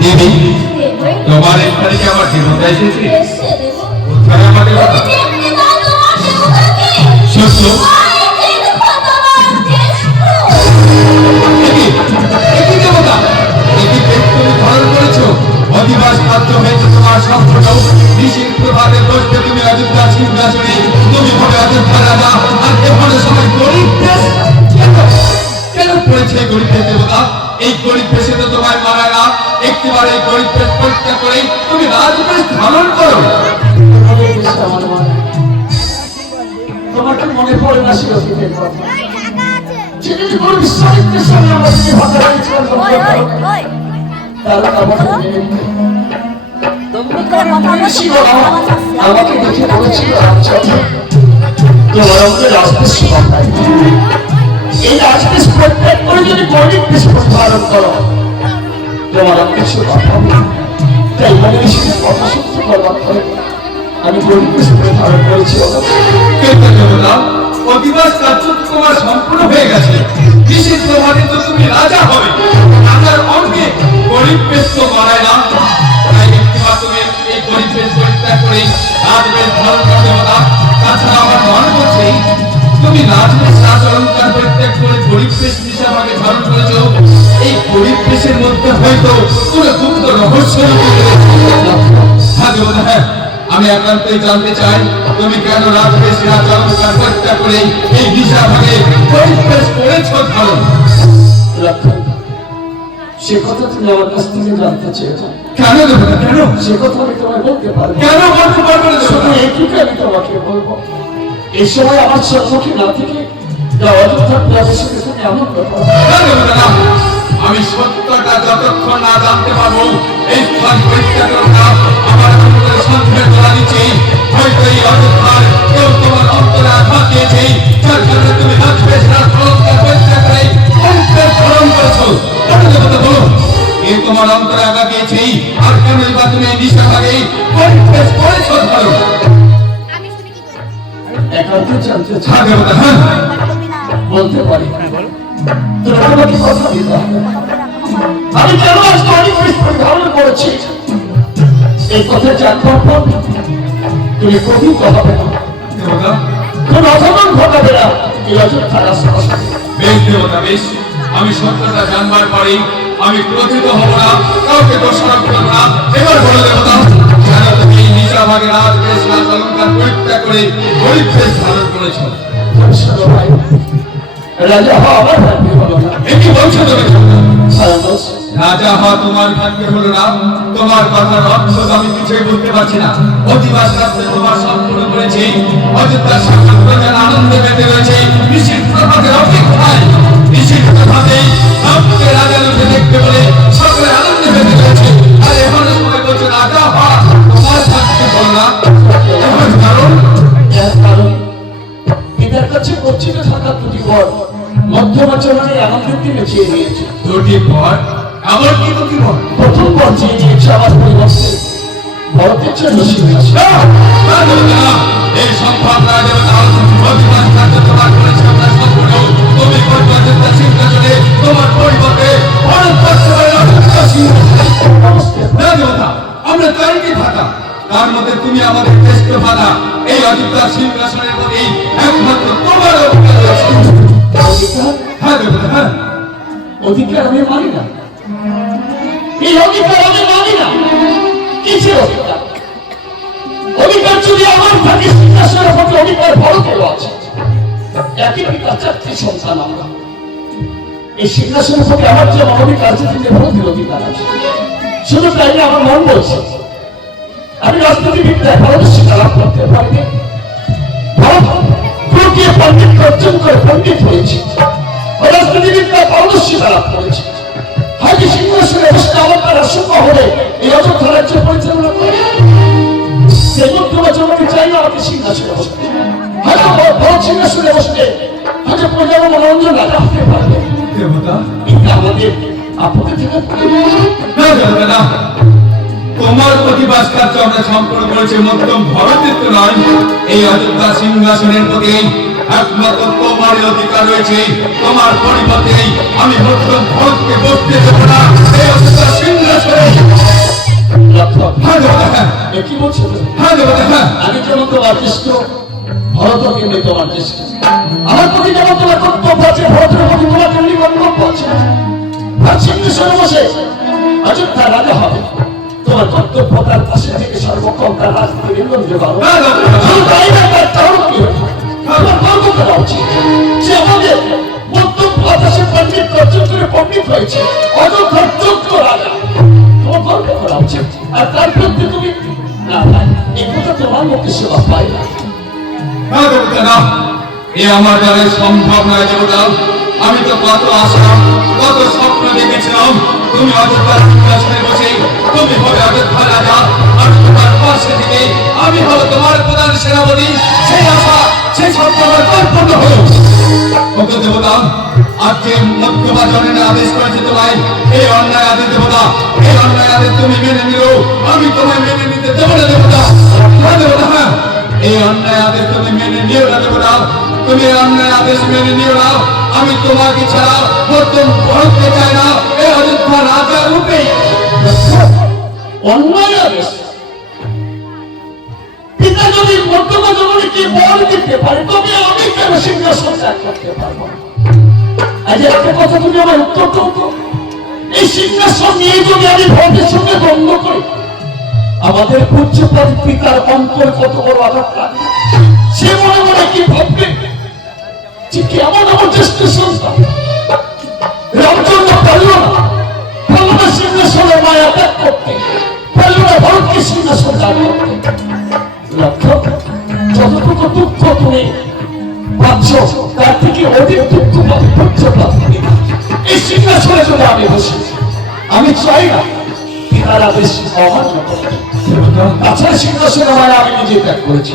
দেবী তোমার এখানে কি আমার দেবতা এসেছে? কোথায় আমার দেবতা? সত্য দেবতা এটি পেট তুমি ধারণ করেছো, অধিবাস খাদ্য হয়েছে তোমার সম্পূর্ণ নিশীর প্রভাতে বসতে তুমি অযোধ্যা সিংহাসনে, তুমি হবে অযোধ্যা রাজা। আর এখানে সবাই গরিব দেশ কেন পড়েছে গরিব দেবতা? এই গরিব দেশে তো তোমায় মারায় না, একটিবার এই গরিব দেশ পরীক্ষা করে তুমি রাজবেশ ধারণ করো। তোমাকে মনে পড়ে না ছিল যেদিন কোনো বিশ্বাসের সঙ্গে আমাদের ভাষা হয়েছিল আমাকে দেখে বলেছিল তোমার অঙ্কে রাজবেশ এই রাজবেশ প্রত্যাগ করে যদি গরিব দেশ ধারণ করো তোমার অঙ্কে তাই মানে কথা সত্য করবার করে আমি গরিব দেশ ধারণ করেছি। অধিবাস কার্য তোমার সম্পূর্ণ হয়ে গেছে, নিশীর প্রভাতে তো তুমি রাজা হবে। রাজার অঙ্গে গরিব বেশ তো মারায় না, তাই একটিবার তুমি এই গরিব বেশ পরিত্যাগ করে রাজবেশ ধারণ করো দেবতা। তাছাড়া আমার মনে পড়ছে তুমি রাজবেশ রাজ অলঙ্কার পরিত্যাগ করে গরিব বেশ হিসাবে ধারণ করেছো। এই গরিব বেশের মধ্যে হয়তো কোনো গুপ্ত রহস্য। হ্যাঁ দেবতা, হ্যাঁ আমি একান্তই জানতে চাই তুমি কেন রাজবেশ রাজ অলঙ্কার পরিত্যাগ করে এই হিসাবে গরিব বেশ করেছো ধারণ। সে কথা তুমি আমার কাছ থেকে জানতে চেয়েছো কেন দেবতা? কেন সে কথা আমি তোমায় বলতে পারবো? কেন বলতে পারবো না? শুধু এইটুকু আমি তোমাকে বলবো, এই সময় আমার সম্মুখে না থেকে অযোধ্যার প্রবেশের এখানে এমন কথা আমি সত্যটা যতক্ষণ না জানতে পারবো এই স্থান পরিত্যাগ করো না। আমার অন্তরে সন্দেহ করা দিচ্ছি, হয়তো এই অযোধ্যার কেউ তোমার অন্তরে আঘাত দিয়েছে, যার জন্য তুমি রাজবেশ রাজ অলঙ্কার পরিত্যাগ করে গরিব ধারণ করেছো। কেন দেবতা বলো, এ তোমার অন্তরে আঘাত দিয়েছে, আর কেন বা তুমি এই নিশা ভাগে গরিব বেশ করেছো ধারণ? একান্ত জানতে হ্যাঁ দেবতা, হ্যাঁ বলতে পারি। তোমার আমাকে কথা দিতে হবে, আমি কেন আজ গরিব বেশ ধারণ করেছি এই কথা জানবার পর তুমি কবি কমাবে না, দেবতা। কোন অঘটন ঘটাবে না এই অযোধ্যার আশেপাশে। বেশ দেবতা, বেশ আমি সত্যটা জানবার পরে আমি ক্রোধিত হব না, কাউকে দোষারোপ করব না। এবার বলো দেবতা, কেন তুমি এই নিজা ভাগে রাজবেশ রাজ অলঙ্কার পরিত্যাগ করে গরিব বেশ ধারণ করেছো? রাজা হওয়া আমার ভাগ্যে হলো না। কি বলছো তুমি? সারদাস, রাজা হওয়া তোমার ভাগ্যে হলো না, তোমার কথার অর্থ আমি কিছুই বুঝতে পারছি না। অধিবাস রাজ্যে তোমার সম্পূর্ণ করেছি, অযোধ্যার সকল প্রজার আনন্দে মেতে রয়েছে, নিশীর প্রভাতের অপেক্ষায়, নিশীর প্রভাতেই আমাকে রাজা রূপে দেখতে বলে সকলে আনন্দে মেতে রয়েছে। আর এখন সময় বলছে রাজা হওয়া তোমার ভাগ্যে হলো না, এমন কারণ? এর কারণ পিতার কাছে গচ্ছিত থাকা দুটি বর মধ্যমাচরণে আনন্দের দিনে চেয়ে নিয়েছে। দুটি বর? আমার কি দুটি বর? প্রথম বর চেয়ে নিয়েছে আমার পরিবর্তে ভরতের জন্য সিংহাসন। এই সম্ভব না দেবতা, অধিবাস কার্য তোমার করেছে আমরা সম্পূর্ণ, তুমি পরিবর্তিত সিংহাসনে তোমার পরিবর্তে ভরত করতে পারে অযোধ্যা সিংহাসন। না দেবতা, আমরা চারিটি ভাতা, তার মধ্যে তুমি আমাদের শ্রেষ্ঠ ভাতা। এই অযোধ্যা সিংহাসনের প্রতি একমাত্র তোমার অধিকার রয়েছে। অধিকার? হ্যাঁ দেবতা, হ্যাঁ। অধিকার আমি মানি না, এই অধিকার আমি মানি না। কিসের অধিকার? অধিকার যদি আমার থাকে সিংহাসনের প্রতি অধিকার ভরতেরও আছে। একই পিতার চারটি সন্তান আমরা, এই সিংহাসনের প্রতি আমার যেমন অধিকার আছে তিনি ভরতের অধিকার আছে। শুধু তাই না, আমার মন বলছে আমি রাজনীতিবিদ্যায় পারদর্শিতা লাভ করতে পারিনি। ভারত প্রক্রিয়া পণ্ডিত অর্জন করে পণ্ডিত হয়েছি, রাজনীতিবিদ্যায় পারদর্শিতা লাভ করেছি। হয়তো সিংহাসনে বসতে আমার তার আসক্ত হলে এই অযোধ্যা রাজ্য পরিচালনা করে সেই মধ্যমাচরণকে চাই না আমাকে সিংহাসনে বসতে। হয়তো ভারত সিংহাসনে বসতে হয়তো প্রজার মনোরঞ্জন রাজা হতে পারবে। দেবতা, এটা আমাদের আপত্তি থেকে না দেবতা না, তোমার অধিবাস কার্য আমরা সম্পূর্ণ করেছি, মধ্যম ভরতের তো নয়। এই অযোধ্যা সিংহাসনের প্রতি একমাত্র তোমারই অধিকার রয়েছে, তোমার পরিবর্তে আমি মধ্যম ভরতকে বসতে দেব না। এই অযোধ্যা সিংহাসনে বসে অযোধ্যা রাজা হবে। তোমার কর্তব্য তার পাশে থেকে সর্বক্ষণ তার রাজনীতি বিন্দন যোগানো। শুধু তাই না, তার কারণ কি হয়েছে তোমার গর্ব করা উচিত। সে আমাদের মধ্যম বাতাসে পণ্ডিত অর্জন করে পণ্ডিত হয়েছে, অযোধ্যার যোগ্য রাজা। তোমার গর্ব করা উচিত। আর তার প্রতি তুমি না ভাই, এই কথা তোমার মুখে সেবা পাই না। না দেবতা না, এ আমার দ্বারা সম্ভব নয় দেবতা। আমি তো কত আশা, কত স্বপ্ন দেখেছিলাম তুমি অযোধ্যার সিংহাসনে বসে তুমি হবে অযোধ্যা রাজা, আর তোমার পাশে থেকে আমি হব তোমার প্রধান সেনাপতি। সেই আশা, সেই স্বপ্ন আমার কল্পনা হলো। কত দেবতা, আজকে মধ্যমা জনের আদেশ করেছে তোমায়, এই অন্যায় আদেশ দেবতা, এই অন্যায় আদেশ তুমি মেনে নিও, আমি তোমায় মেনে নিতে দেবো না দেবতা। হ্যাঁ দেবতা, হ্যাঁ, এই অন্যায় আদেশ তুমি মেনে নিও না দেবতা। তুমি অন্যায় আদেশ মেনে নিও না। আমি তোমাকে ছাড়া মধ্যম পড়তে চাই না এই অযোধ্যা রাজা রূপে। অন্যায় আদেশ? পিতা যদি মধ্যমা জননীকে বর দিতে পারে, তবে আমি কেন সিংহাসন ত্যাগ করতে পারবো না? আজ একটা কথা তুমি আমার উত্তর দাও তো। এই সিংহাসন নিয়ে যদি আমি ভোটের সঙ্গে দ্বন্দ্ব করি, আমাদের পূজ্যপাত পিতার অন্তর কত বড় আঘাত লাগে। সে মনে মনে কি ভাববে যে কেমন আমার জ্যেষ্ঠ সন্তান রামচন্দ্র পারল না সিংহাসনের মায়া ত্যাগ করতে, পারল না ভরতকে সিংহাসন ত্যাগ করতে। লক্ষ্য, যতটুকু দুঃখ তুমি পাচ্ছ তার থেকে অধিক দুঃখ পাবে পূজ্যপাত পিতা। এই সিংহাসনে যদি আমি বসি, আমি চাই না পিতার আদেশ অমান্য করে। তাছাড়া সিংহাসনের মায়া আমি নিজে ত্যাগ করেছি।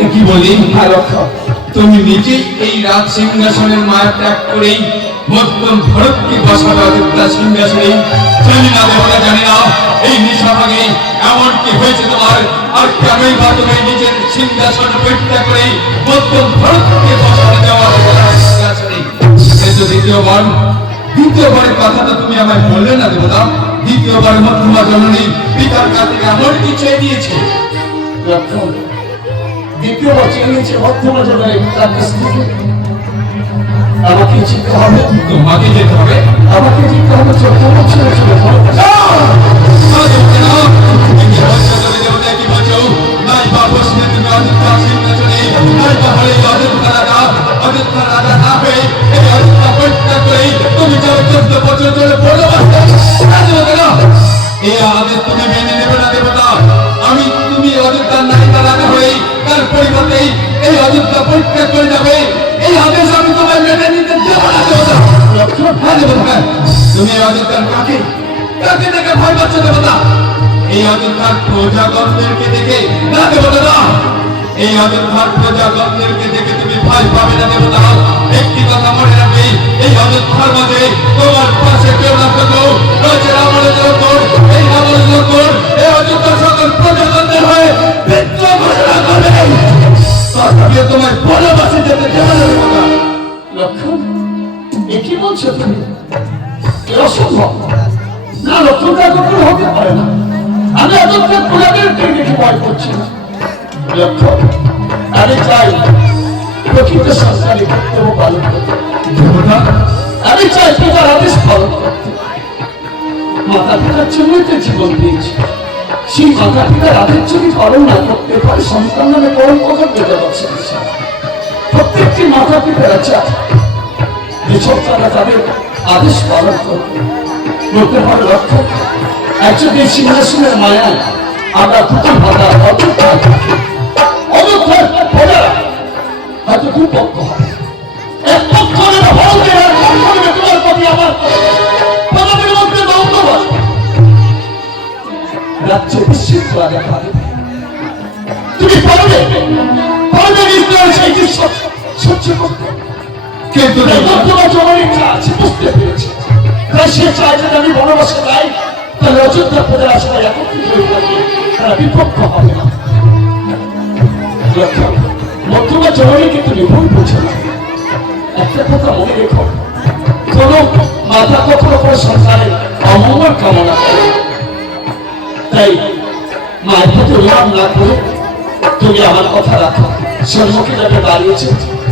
এ কি বলি? হ্যাঁ লক্ষ্য, তুমি নিজেই এই রাজ সিংহাসনের মায়া ত্যাগ করেই মধ্যম ভরতকে বসাবে অযোধ্যা সিংহাসনে। জানি না দেবতা, জানি না এই নিশাভাগে এমন কি হয়েছে তোমার, আর কেনই বা তুমি নিজের সিংহাসন পরিত্যাগ করে মধ্যম ভরতকে বসাবে দেওয়া সিংহাসনে। কিন্তু দ্বিতীয়বারের কথাটা তুমি আমায় বললে না দেবতা। দ্বিতীয়বার মধ্যমা জননী পিতার কাছে এমন কি চেয়ে দিয়েছে? লক্ষ্য, দ্বিতীয়বার চেয়েছে মধ্যমা জননী তার কাছ থেকে। আমাকে জিততে হবে, তোমাকে যেতে হবে। আমাকে জিততে হবে। চোদ্দ বছরে ছিল আমি তুমি অযোধ্যার নায়িকা রাজা হয়ে তার পরিবর্তে এই অযোধ্যা পরিত্যাগ করে যাবে, এই আদেশ আমি তোমায় মেনে নিতে দেবো না দেবতা। হ্যাঁ দেবতা, তুমি অযোধ্যার কাকে কাকে দেখে ভয় পাচ্ছ দেবতা? এই অযোধ্যার প্রজাগণদেরকে দেখে না দেবতা না, এই অযোধ্যার প্রজাগণদেরকে দেখে তুমি ভয় পাবে না দেবতা। একটি কথা মনে রাখবে, এই অযোধ্যার মাঝে তোমার পাশে কেউ না থাকো রয়েছে রাবণের লোকর, এই রাবণের লোকর এই অযোধ্যার সকল প্রজাগণদের হয়ে বিদ্রোহ ঘোষণা করবে। তথাপিও তোমার বনবাসে যেতে দেবে না দেবতা। লক্ষণ, এ কি বলছো তুমি? এ অসম্ভব না। লক্ষণ তা কখনো হতে পারে না। আমি অযোধ্যার প্রজাদেরকে দেখে ভয় করছি না। লক্ষণ, আমি চাই প্রকৃত সরকারি কর্তব্য পালন করতে। দেবতা, আমি চাই পিতার আদেশ পালন করতে। মাতা পিতার জন্যই তো জীবন দিয়েছি। সেই মাতা পিতার আদেশ যদি পালন না করতে পারে, সন্তান নামে পরম কথা বেঁধে যাচ্ছে। প্রত্যেকটি মাতা পিতারা চায় যে সন্তানরা তাদের আদেশ পালন করবে। বলতে পারে লক্ষ্য, একজন এই সিংহাসনের মায়ায় আমরা দুটি ভাতা অযোধ্যার প্রজারা হয়তো দুপক্ষ হবে। এক পক্ষ হবে ভারতের, আর পক্ষ হবে তোমার প্রতি আমার। প্রজাদের মধ্যে দ্বন্দ্ব বসবে, রাজ্যে বিশৃঙ্খলা দেখা দেবে। তুমি পারবে ইসরায়েল সেই দৃশ্য সহ্য করতে? কিন্তু বর্তমান জমানের আছে বুঝতে পেরেছি। তাই সে চায় যদি আমি বনবাসে যাই, তাহলে অযোধ্যা প্রজারা সবাই একত্রিত হয়ে থাকবে, তারা বিপক্ষ হবে না। বর্তমান জমানে কিন্তু নির্ভুল বুঝে না। একটা কথা মনে রেখো, কোন মাতা কখনো কোনো সন্তানের অমঙ্গল কামনা করে। তাই মায়ের প্রতি অভিমান না করে তুমি আমার কথা রাখো। সম্মুখে যাতে দাঁড়িয়েছে,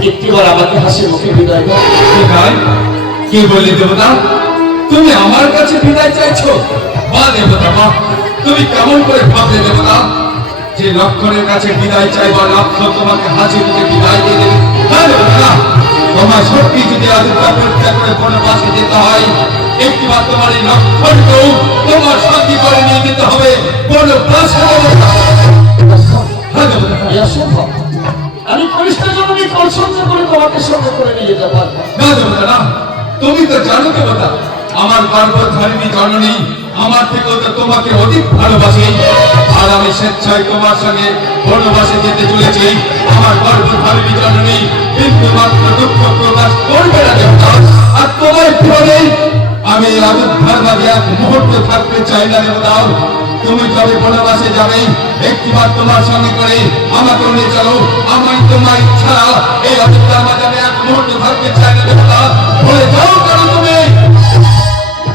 একটিবার আমাকে হাসি মুখে বিদায় দাও। কে বললি দেবতা? তুমি আমার কাছে বিদায় চাইছো? মা দেবতা মা, তুমি কেমন করে ভাবলে দেবতা যে লক্ষণের কাছে বিদায় চাইবার লক্ষ্য তোমাকে হাজির দিতে বিদায় দিয়ে দেবে? হ্যাঁ দেবতা, তোমার সত্যি যদি আদিত্যা পরীক্ষা করে বনবাসে যেতে হয়, একটিবার তোমার এই লক্ষণকেও তোমার সঙ্গী করে নিয়ে যেতে হবে বনবাসে। হ্যাঁ দেবতা, এই অসম্ভব। আমি কনিষ্ঠ জননী কৌশল করে তোমাকে সঙ্গে করে নিয়ে যেতে পারবো না দেবতা না, তুমি তো জানো দেবতা আমার গর্ভধারিণী জননী আমার থেকেও তো তোমাকে অধিক ভালোবাসে, আর আমি স্বেচ্ছায় তোমার সঙ্গে বনবাসে যেতে চলেছি। আমার গর্ভধারিণী জননী কিন্তু মাত্র দুঃখ প্রকাশ করবে না দেবতা, আর তোমার জীবনে আমি আবির্ভার মাঝে এক মুহূর্ত থাকতে চাই না দেবতা। তুমি যবে বনবাসে যাবে একটিবার তোমার সঙ্গে করে আমাকে নিয়ে চলো, আমি তোমার ইচ্ছা এই আবির্ভার মাঝে আমি এক মুহূর্ত থাকতে চাই না দেবতা। বলে যাও কেন তুমি?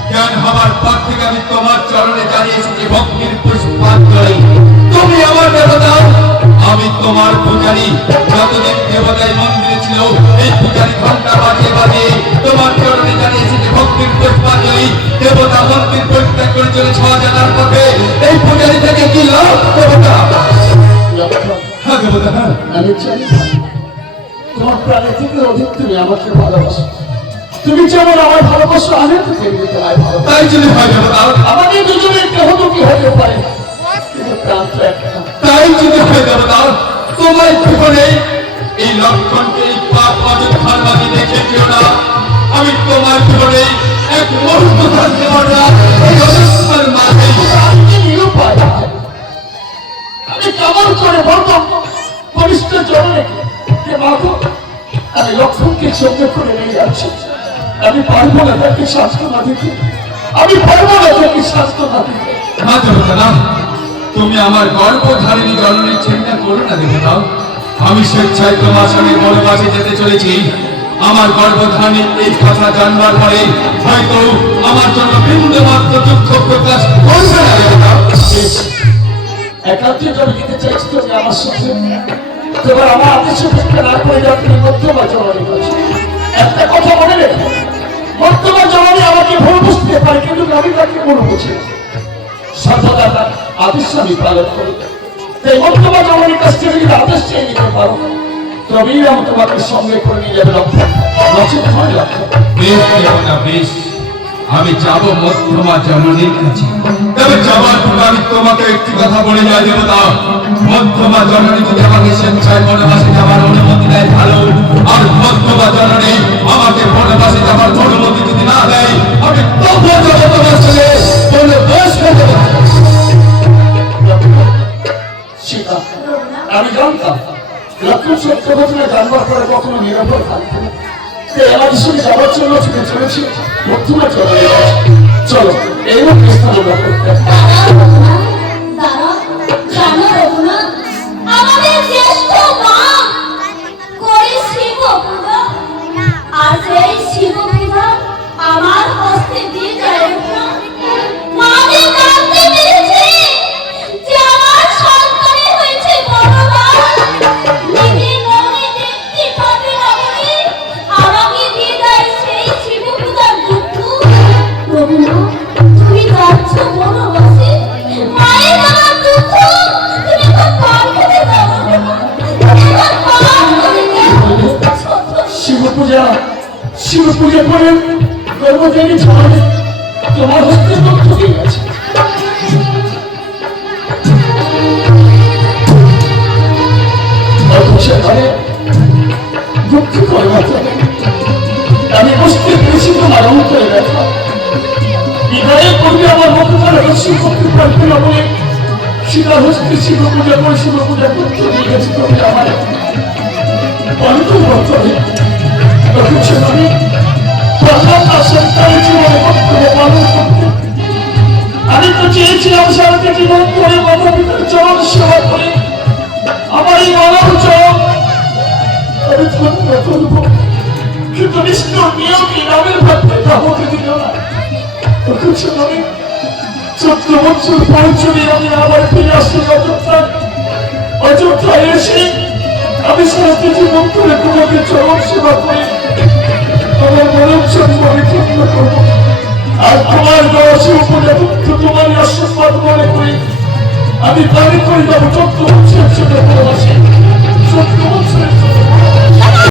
জ্ঞান হবার পর থেকে আমি তোমার চরণে দাঁড়িয়ে এসেছি ভক্তির পুষ্পাঞ্জলি। তুমি আমার দেবতা, আমি তোমার পূজারী। যতদিন দেবতাই মন্দিরে ছিল এই পূজারী ঘন্টা বাজিয়ে বাজিয়ে তোমার চরণে দাঁড়িয়ে এসেছি ভক্তির পুষ্পাঞ্জলি। দেবতা মন্দির পরিত্যাগ করে চলে ছোঁয়া জানার পথে এই পূজারী থেকে কি লাভ দেবতা? হ্যাঁ দেবতা, হ্যাঁ আমি জানি তোমার প্রাণের থেকে অধিক তুমি আমাকে ভালোবাসো। তুমি যেমন আমার ভালোবাসো আমি তো তেমনি তোমায় ভালোবাসি। তাই যদি হয় দেবতা, আমাদের দুজনের দেহ দুটি হতে পারে কিন্তু প্রাণ তো একটা। তাই যদি হয় দেবতা, তোমার জীবনে এই লক্ষণকে এই পাপ অযোধ্যার মাঝে দেখে যেও না। আমি তোমার জীবনে এক মুহূর্ত থাকতে পারবো না এই অযোধ্যার মাঝে। আমি নিরুপায়। আমি কেমন করে বলতাম কনিষ্ঠ জননীকে যে মাগো আমি লক্ষণকে সঙ্গে করে নিয়ে যাচ্ছি, আমি পারবো না তাকে স্বাস্থ্য না দিতে, আমি পারবো না তাকে স্বাস্থ্য না দিতে। না দেবতা না, তুমি আমার গর্ভধারিণী জননীর চিন্তা করো না দেবতা। আমি স্বেচ্ছায় তোমার সঙ্গে বনবাসে যেতে চলেছি। আমার গর্ভধারিণীর এই কথা জানবার পরে হয়তো আমার জন্য বিন্দু মাত্র দুঃখ প্রকাশ করবে না দেবতা। একান্তে জমি দিতে চাইছি তুমি আমার সঙ্গে, তোমার আমার আদেশ অপেক্ষা না করে যাও তুমি মধ্যমা জননী করছো। একটা কথা মনে রেখো, মধ্যমা জননী আমাকে ভুল বুঝতে পারে কিন্তু আমি তাকে ভুল বুঝি না। সর্বদা তার আদেশ আমি পালন করি। তাই মধ্যমা জননীর কাছ থেকে যদি আদেশ চেয়ে নিতে পারো তবেই আমি তোমাকে সঙ্গে করে নিয়ে যাবে লক্ষ্য, নচেত হয় লক্ষ্য। বেশ দেবতা বেশ, আমি যাব মধ্যমা জননীর কাছে। তবে যাবার পূর্বে আমি তোমাকে একটি কথা বলে যাই দেবতা, মধ্যমা জননী যদি আমাকে স্বেচ্ছায় বনবাসে যাবার অনুমতি দেয় ভালো, আর মধ্যমা জননী আমাকে বনবাসে যাবার অনুমতি যদি না দেয় আমি তবুও যাবো তোমার ছেলে বনবাসে যাবো। সীতা, আমি জানতাম লক্ষণ সত্য ঘটনা জানবার পরে কখনো নিরাপদ থাকবে না। তাই আমাদের সঙ্গে যাওয়ার জন্য ছুটে চলেছি মধ্যমা জননীর কাছে। চলো এইরকম স্থান আমরা করতে হবে। জানো রঘুনাথ, আমাদের জ্যেষ্ঠ মা করে শিব পূজা, আর সেই শিব পূজা আমার হস্তে দিয়ে যায় রঘুনাথ। মাকে জানতে পেরেছি যে আমার সন্তানের হয়েছে বড়রা, নিজের মনে দেখতে পাবে না বলে আমাকে দিয়ে যায় সেই শিব পূজার দুঃখ। রঘুনাথ, তুমি যাচ্ছ বনবাসে, মায়ের আমার দুঃখ তুমি তো পার খেতে দাও না, এবার পার করে দাও। শিব পূজা করে গর্ভধারী জননী তোমার হস্তে দুঃখ দিয়ে গেছে। সেখানে দুঃখ করবার জন্য আমি বুঝতে পেরেছি তোমার অন্তরে ব্যথা। বিদায়ের পূর্বে আমার মুখটা রহস্য করতে পারবে না বলে সীতা হস্তে শিব পূজা করে শিব পূজা করতে দিয়ে গেছে। তবে আমার অন্ত বছরে আমি পারলাম না সন্তানের জীবনে করে পালন করতে। আমি তো চেয়েছিলাম সারাটা জীবন করে মাতা পিতার চরণ সেবা করে আমার এই মানব চরণ আমি ধন্য করবো, কিন্তু নিষ্ঠুর নিয়মী নামের ভাবতে তা হতে দিল না। আমি 14 বছর পর চলে আমি আবার ফিরে আসি অযোধ্যায়। অযোধ্যায় এসে আমি সারাটা জীবন করে তোমাকে চরণ সেবা করে আমার মানব জন্ম আমি ধন্য করবো। দশ উপরে মুক্ত তোমারই আশীর্বাদ মনে করি আমি পানি করে যাবো 14 বছরের জন্য ভালোবাসি 14 বছরের জন্য